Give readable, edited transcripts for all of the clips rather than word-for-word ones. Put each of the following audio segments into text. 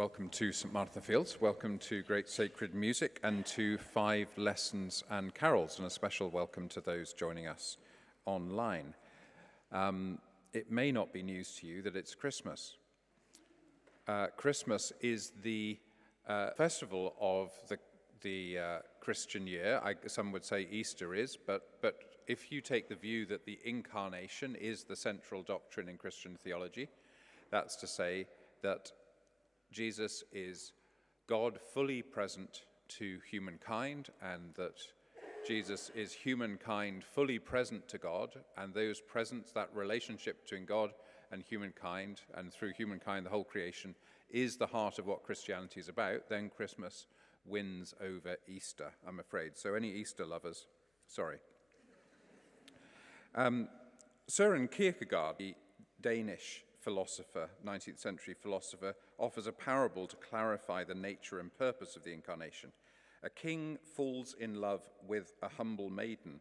Welcome to St Martha Fields, welcome to Great Sacred Music and to 5 Lessons and Carols, and a special welcome to those joining us online. It may not be news to you that it's Christmas. Christmas is the festival of the Christian year. Some would say Easter is, but if you take the view that the incarnation is the central doctrine in Christian theology, that's to say that Jesus is God fully present to humankind, and that Jesus is humankind fully present to God, and those presents, that relationship between God and humankind, and through humankind the whole creation, is the heart of what Christianity is about, then Christmas wins over Easter, I'm afraid. So any Easter lovers, sorry. Søren Kierkegaard, the Danish philosopher, 19th century philosopher, offers a parable to clarify the nature and purpose of the incarnation. A king falls in love with a humble maiden.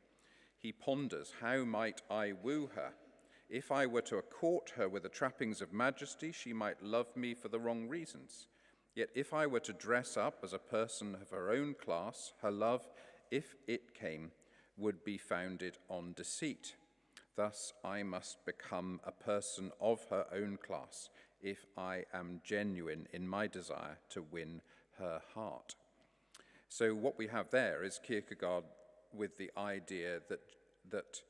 He ponders, how might I woo her? If I were to court her with the trappings of majesty, she might love me for the wrong reasons. Yet if I were to dress up as a person of her own class, her love, if it came, would be founded on deceit. Thus, I must become a person of her own class if I am genuine in my desire to win her heart. So what we have there is Kierkegaard with the idea that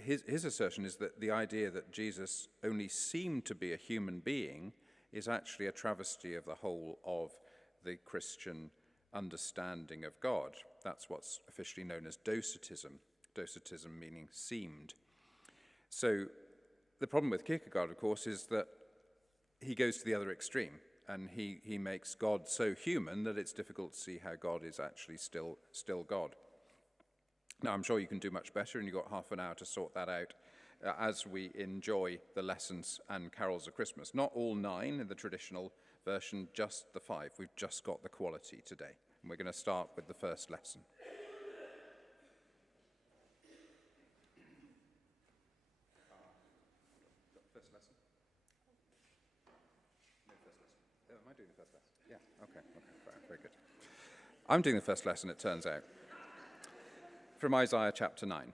his assertion is that the idea that Jesus only seemed to be a human being is actually a travesty of the whole of the Christian understanding of God. That's what's officially known as Docetism. Docetism meaning seemed. So the problem with Kierkegaard, of course, is that he goes to the other extreme, and he makes God so human that it's difficult to see how God is actually still God. Now, I'm sure you can do much better, and you've got half an hour to sort that out as we enjoy the lessons and carols of Christmas. Not all 9 in the traditional version, just the 5. We've just got the quality today. And we're going to start with the first lesson. I'm doing the first lesson, it turns out. From Isaiah chapter 9.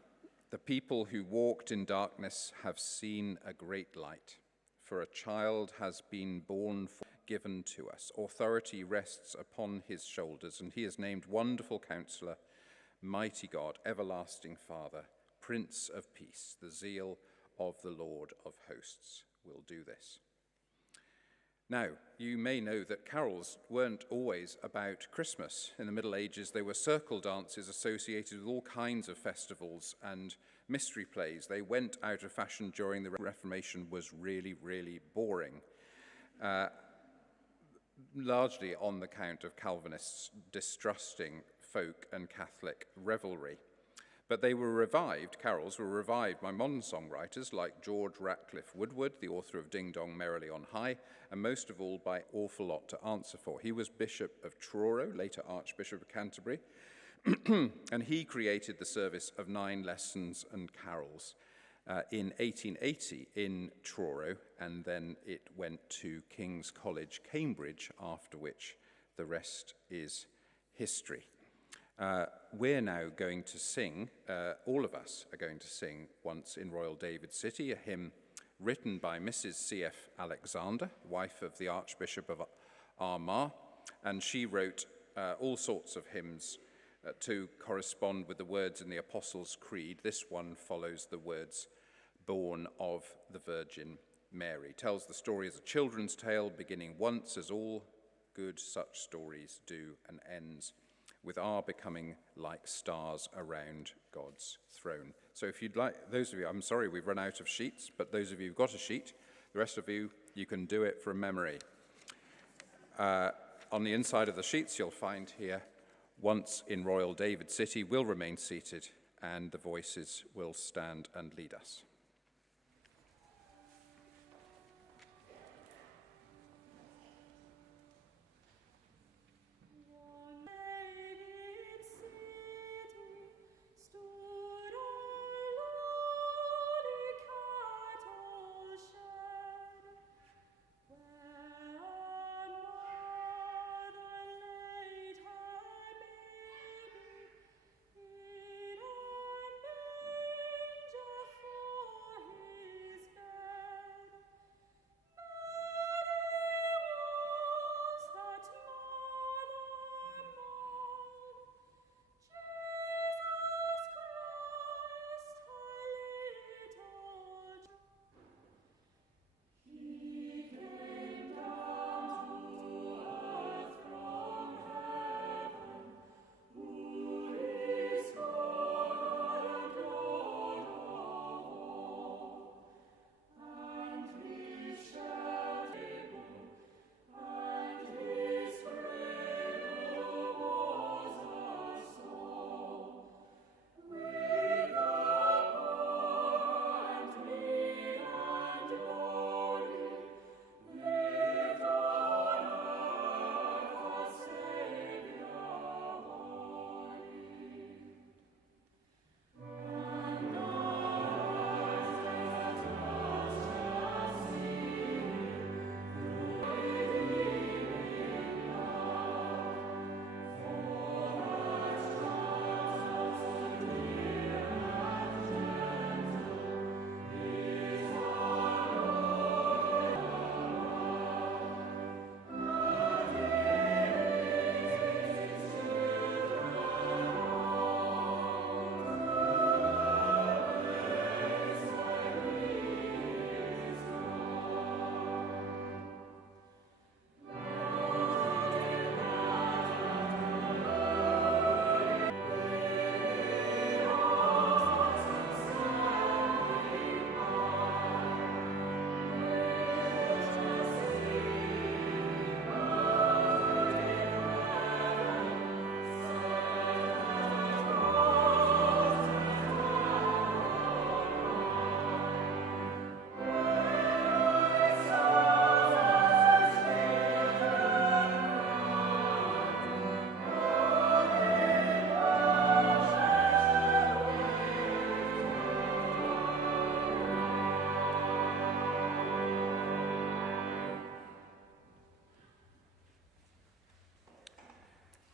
The people who walked in darkness have seen a great light. For a child has been born, given to us. Authority rests upon his shoulders, and he is named Wonderful Counselor, Mighty God, Everlasting Father, Prince of Peace. The zeal of the Lord of hosts will do this. Now, you may know that carols weren't always about Christmas. In the Middle Ages, they were circle dances associated with all kinds of festivals and mystery plays. They went out of fashion during the Reformation, was really, really boring, largely on the count of Calvinists distrusting folk and Catholic revelry. But they were revived, carols were revived by modern songwriters like George Ratcliffe Woodward, the author of Ding Dong Merrily on High, and most of all by Awful Lot to Answer For. He was Bishop of Truro, later Archbishop of Canterbury, and he created the service of 9 lessons and carols in 1880 in Truro, and then it went to King's College, Cambridge, after which the rest is history. We're now going to sing, all of us are going to sing Once in Royal David City, a hymn written by Mrs. C.F. Alexander, wife of the Archbishop of Armagh, and she wrote all sorts of hymns to correspond with the words in the Apostles' Creed. This one follows the words, born of the Virgin Mary. Tells the story as a children's tale, beginning once as all good such stories do, and ends with our becoming like stars around God's throne. So if you'd like, those of you, I'm sorry we've run out of sheets, but those of you who've got a sheet, the rest of you, you can do it from memory. On the inside of the sheets you'll find here, Once in Royal David City. We'll remain seated and the voices will stand and lead us. Where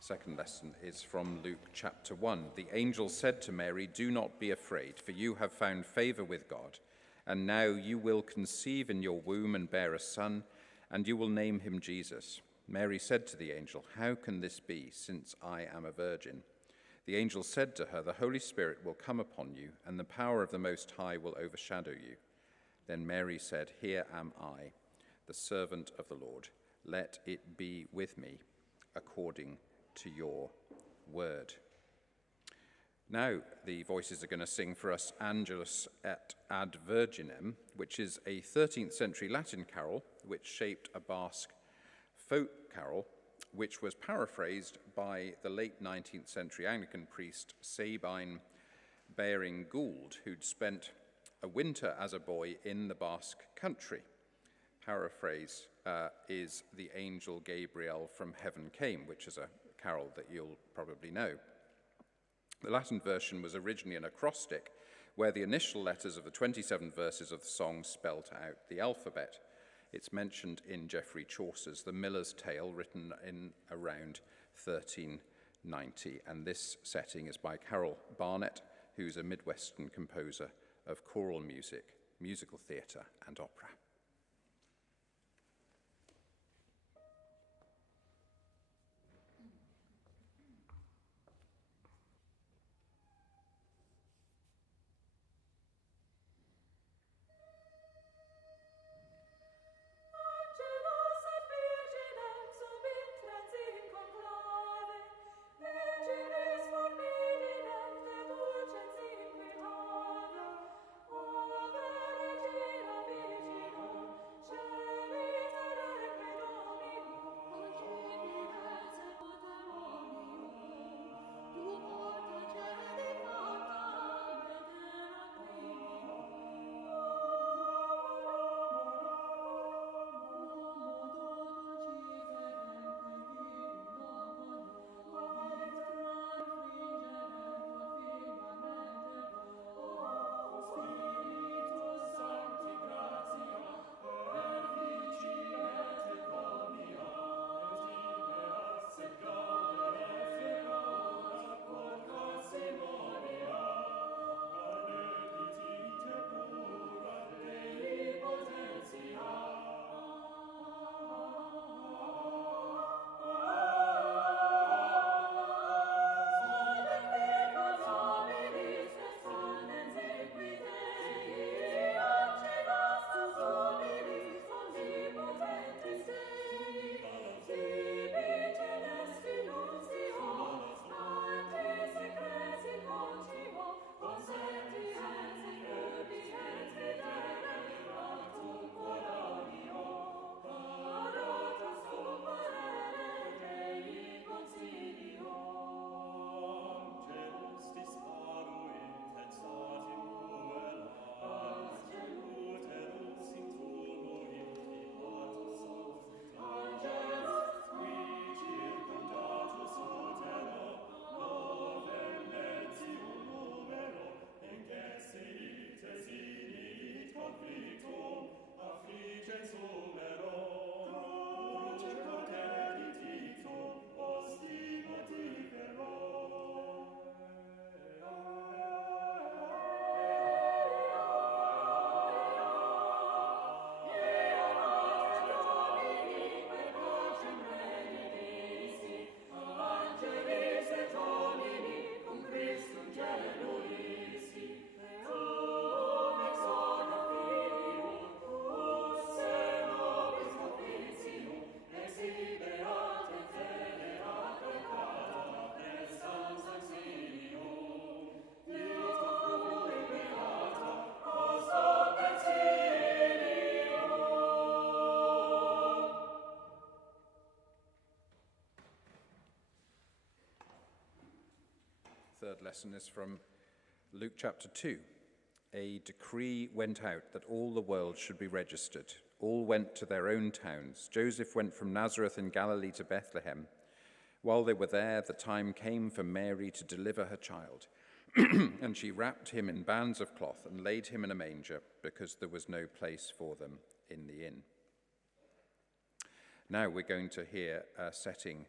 Second lesson is from Luke chapter 1. The angel said to Mary, "Do not be afraid, for you have found favor with God. And now you will conceive in your womb and bear a son, and you will name him Jesus." Mary said to the angel, "How can this be, since I am a virgin?" The angel said to her, "The Holy Spirit will come upon you, and the power of the Most High will overshadow you." Then Mary said, "Here am I, the servant of the Lord. Let it be with me according to your word." Now the voices are going to sing for us Angelus et ad Virginem, which is a 13th century Latin carol which shaped a Basque folk carol, which was paraphrased by the late 19th century Anglican priest Sabine Baring Gould, who'd spent a winter as a boy in the Basque country. Paraphrase is "The Angel Gabriel from Heaven Came," which is a carol that you'll probably know. The Latin version was originally an acrostic, where the initial letters of the 27 verses of the song spelt out the alphabet. It's mentioned in Geoffrey Chaucer's The Miller's Tale, written in around 1390, and this setting is by Carol Barnett, who's a Midwestern composer of choral music, musical theatre, and opera. Third lesson is from Luke chapter 2. A decree went out that all the world should be registered. All went to their own towns. Joseph went from Nazareth in Galilee to Bethlehem. While they were there, the time came for Mary to deliver her child. And she wrapped him in bands of cloth and laid him in a manger, because there was no place for them in the inn. Now we're going to hear a setting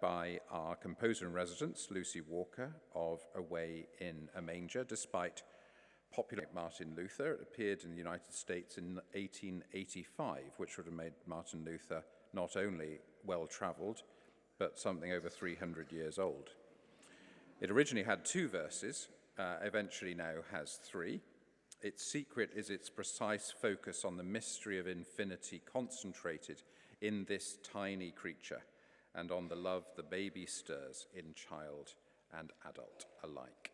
by our composer in residence, Lucy Walker, of Away in a Manger. Despite popular Martin Luther, it appeared in the United States in 1885, which would have made Martin Luther not only well-travelled, but something over 300 years old. It originally had 2 verses, eventually now has 3. Its secret is its precise focus on the mystery of infinity concentrated in this tiny creature, and on the love the baby stirs in child and adult alike.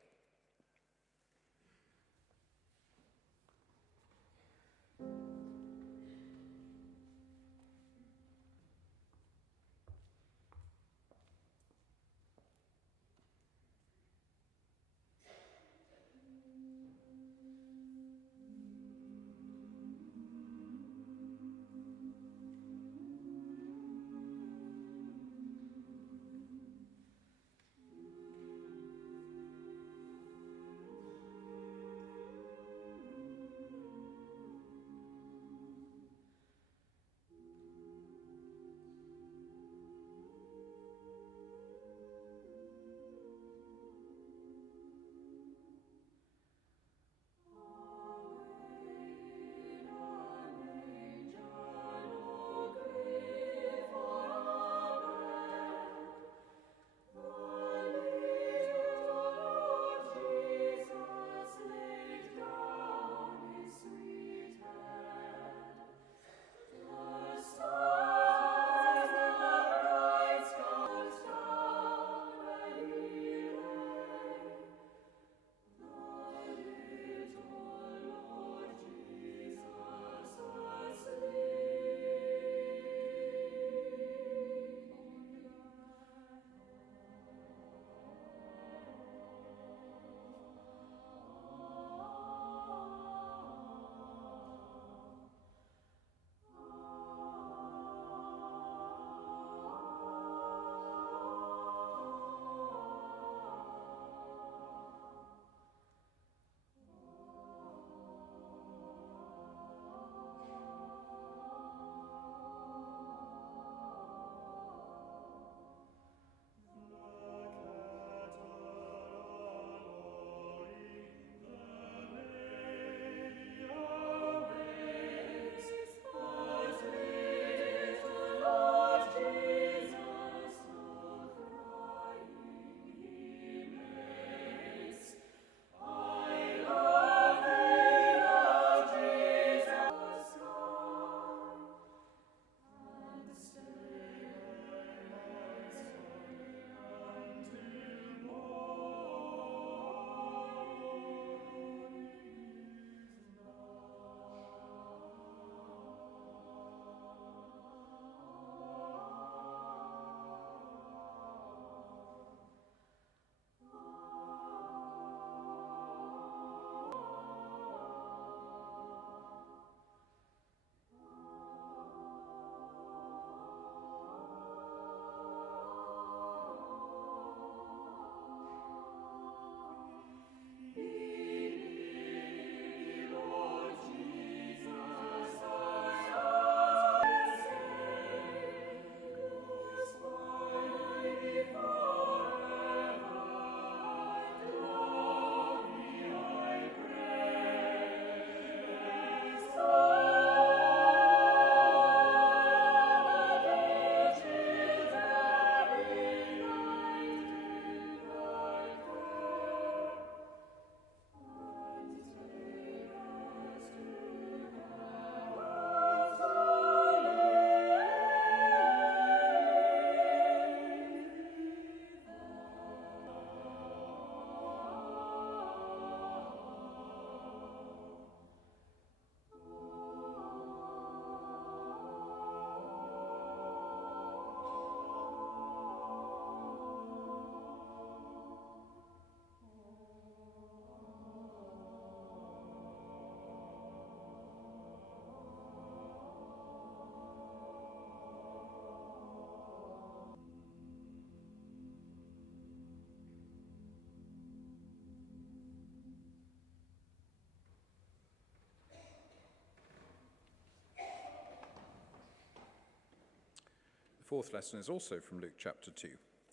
fourth lesson is also from Luke chapter 2.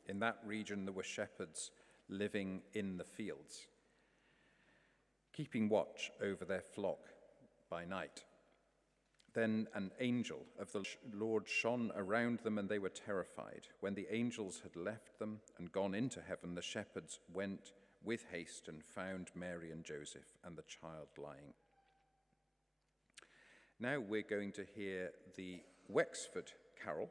In that region there were shepherds living in the fields, keeping watch over their flock by night. Then an angel of the Lord shone around them, and they were terrified. When the angels had left them and gone into heaven, the shepherds went with haste and found Mary and Joseph and the child lying. Now we're going to hear the Wexford Carol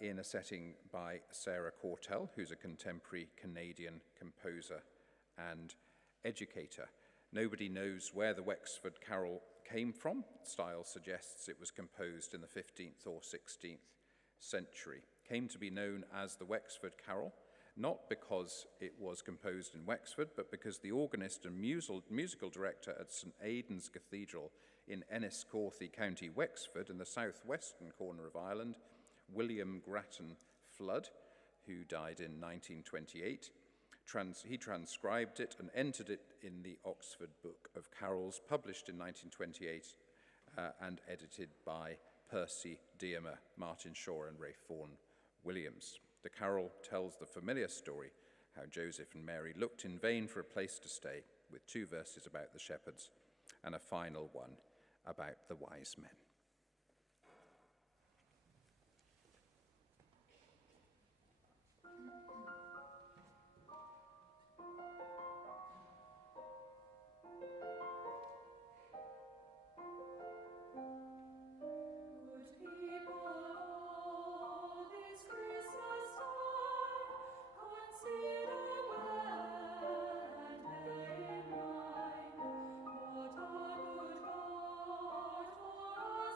in a setting by Sarah Cautel, who's a contemporary Canadian composer and educator. Nobody knows where the Wexford Carol came from. Style suggests it was composed in the 15th or 16th century. Came to be known as the Wexford Carol, not because it was composed in Wexford, but because the organist and musical director at St Aidan's Cathedral in Enniscorthy, County Wexford, in the southwestern corner of Ireland, William Grattan Flood, who died in 1928, he transcribed it and entered it in the Oxford Book of Carols, published in 1928 and edited by Percy Dearmer, Martin Shaw and Ray Fawn Williams. The carol tells the familiar story how Joseph and Mary looked in vain for a place to stay, with 2 verses about the shepherds and a final one about the wise men. For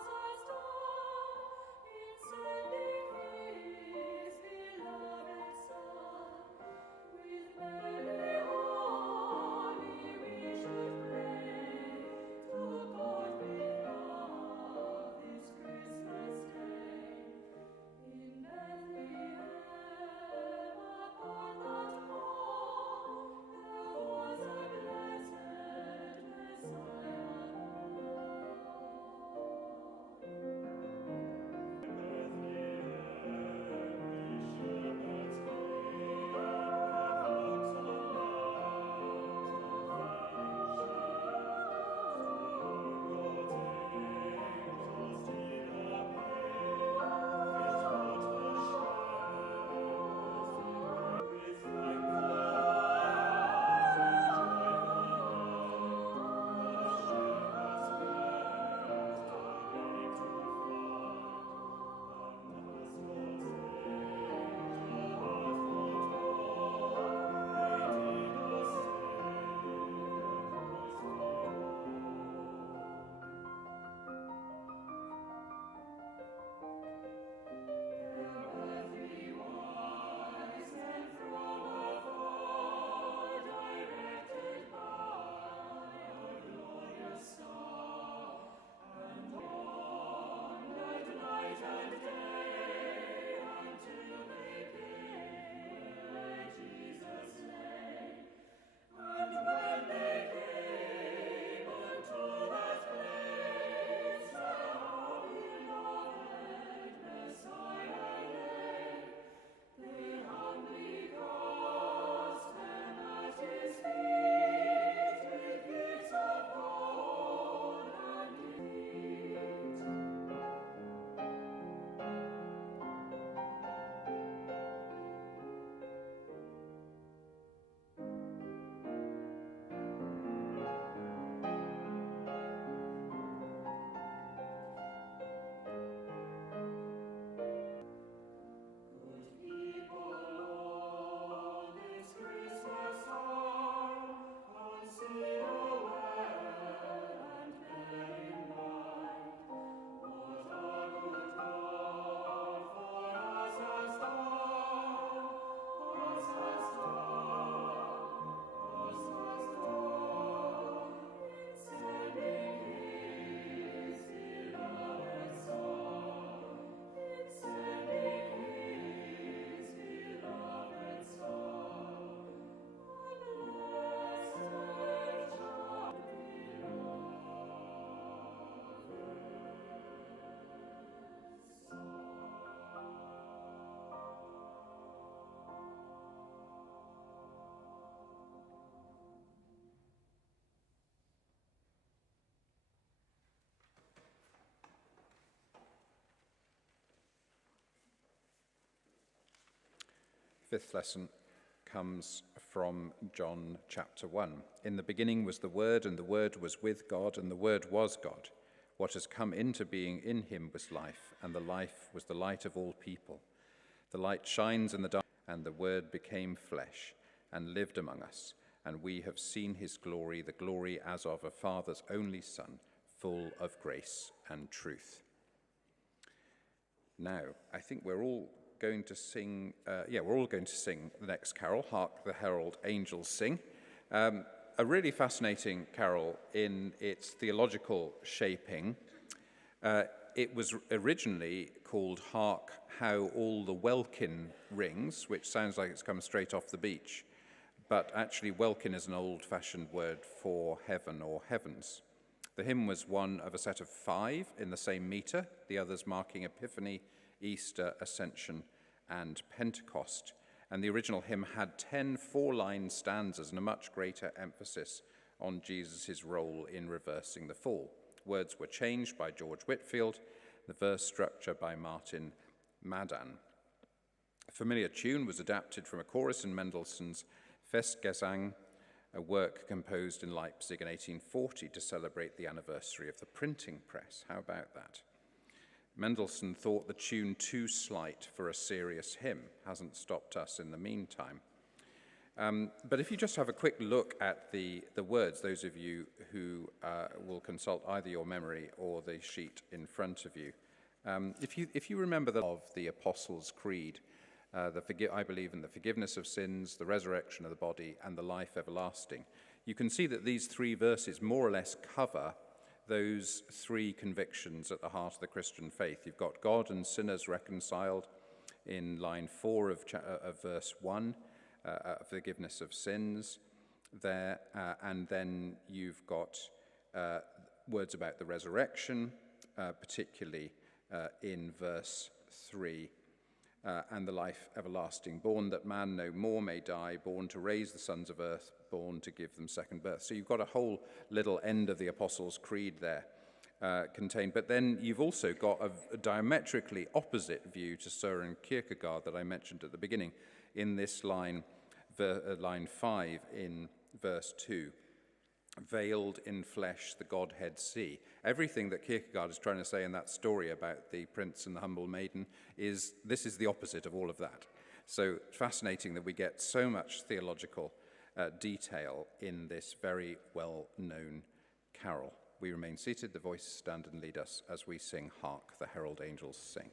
fifth lesson comes from John chapter 1. In the beginning was the Word, and the Word was with God, and the Word was God. What has come into being in him was life, and the life was the light of all people. The light shines in the dark, and the Word became flesh and lived among us, and we have seen his glory, the glory as of a Father's only Son, full of grace and truth. Now, I think we're all going to sing the next carol, Hark the Herald Angels Sing. A really fascinating carol in its theological shaping. It was originally called Hark How All the Welkin Rings, which sounds like it's come straight off the beach, but actually welkin is an old-fashioned word for heaven or heavens. The hymn was one of a set of 5 in the same meter, the others marking Epiphany, Easter, Ascension, and Pentecost. And the original hymn had 10 4-line stanzas and a much greater emphasis on Jesus' role in reversing the fall. Words were changed by George Whitfield, the verse structure by Martin Madan. A familiar tune was adapted from a chorus in Mendelssohn's Festgesang, a work composed in Leipzig in 1840 to celebrate the anniversary of the printing press. How about that? Mendelssohn thought the tune too slight for a serious hymn. Hasn't stopped us in the meantime. But if you just have a quick look at the words, those of you who will consult either your memory or the sheet in front of you, if you remember the Apostles' Creed, I believe in the forgiveness of sins, the resurrection of the body, and the life everlasting. You can see that these 3 verses more or less cover those 3 convictions at the heart of the Christian faith. You've got God and sinners reconciled in line 4 of verse 1, forgiveness of sins there, and then you've got words about the resurrection, particularly in verse 3. And the life everlasting, born that man no more may die, born to raise the sons of earth, born to give them second birth. So you've got a whole little end of the Apostles' Creed there contained. But then you've also got a diametrically opposite view to Søren Kierkegaard that I mentioned at the beginning in this line 5 in verse 2. Veiled in flesh the Godhead see. Everything that Kierkegaard is trying to say in that story about the prince and the humble maiden is the opposite of all of that. So fascinating that we get so much theological detail in this very well-known carol. We remain seated, the voices stand and lead us as we sing Hark the Herald Angels Sing.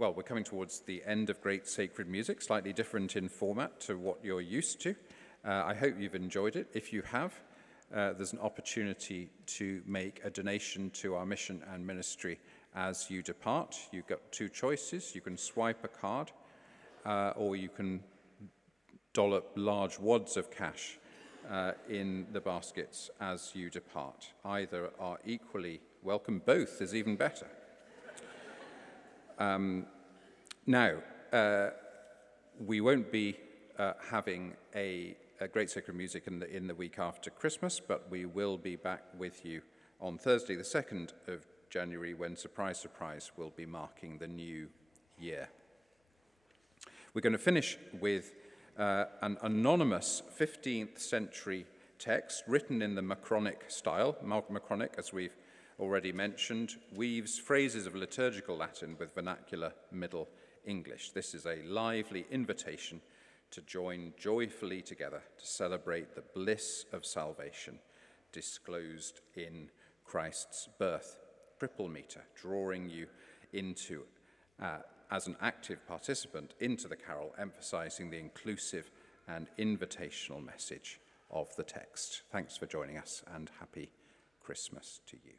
Well, we're coming towards the end of Great Sacred Music, slightly different in format to what you're used to. I hope you've enjoyed it. If you have, there's an opportunity to make a donation to our mission and ministry as you depart. You've got two choices. You can swipe a card, or you can dollop large wads of cash in the baskets as you depart. Either are equally welcome. Both is even better. Now, we won't be having a Great Sacred Music in the week after Christmas, but we will be back with you on Thursday, the 2nd of January, when, surprise, surprise, we'll be marking the new year. We're going to finish with an anonymous 15th century text written in the Macronic style. Macronic, as we've already mentioned, weaves phrases of liturgical Latin with vernacular Middle English. This is a lively invitation to join joyfully together to celebrate the bliss of salvation disclosed in Christ's birth. Triple meter, drawing you into, as an active participant, into the carol, emphasizing the inclusive and invitational message of the text. Thanks for joining us, and happy Christmas to you.